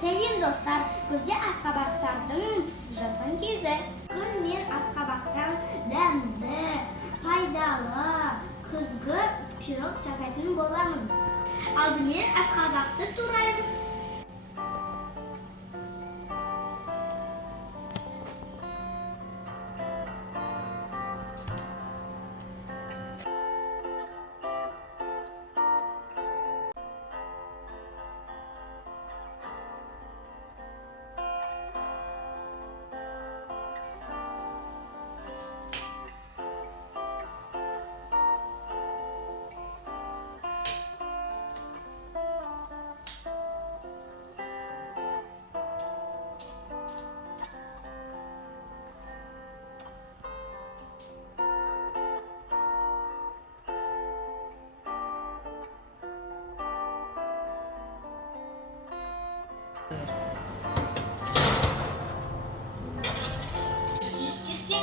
Сәлем достар, күзде асқабақтардың пісіп жатқан кезі. Бүгін мен асқабақтан дәмді, пайдалы, күзгі пирог жасайтын боламын. Алдымен асқабақты тураймыз.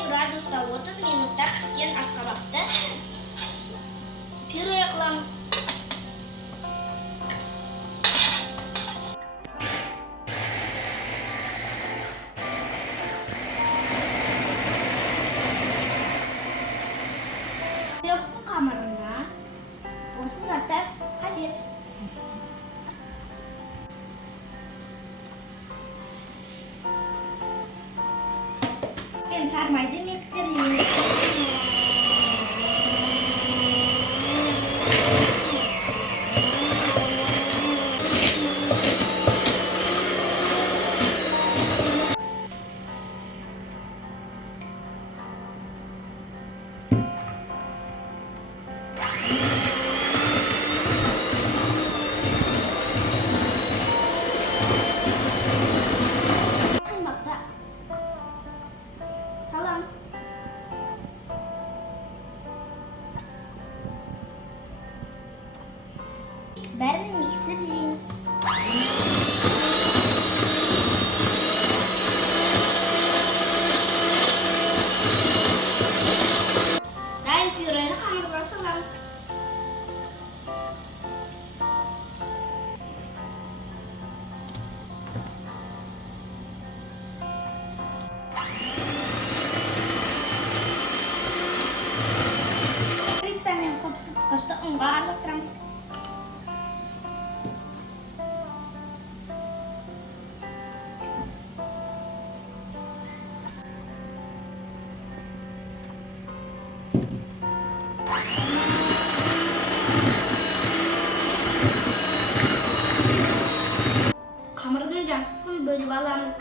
Градуста 30 минутта піскен асқабақты пюре қыламыз. Пирогтың қамырына осы заттар қажет. Sarmaydı mikserleyiniz. Бәрін миксерлейміз. Дайын пюрені қамырға саламыз. Корица мен қопсытқышты ұнға араластырамыз. Қамырдың жартысын бөліп аламыз.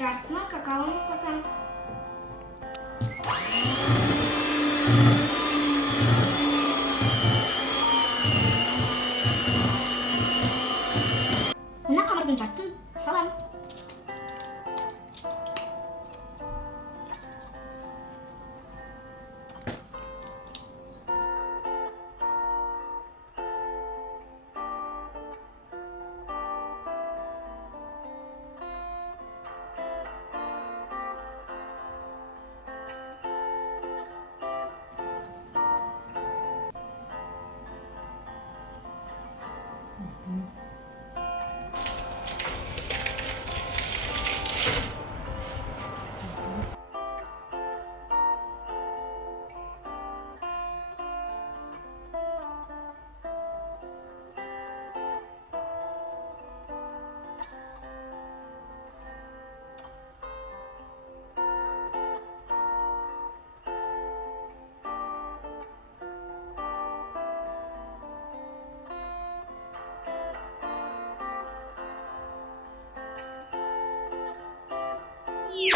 Жартысына какаоны қосамыз. Мына қамырдың жартысын саламыз.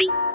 you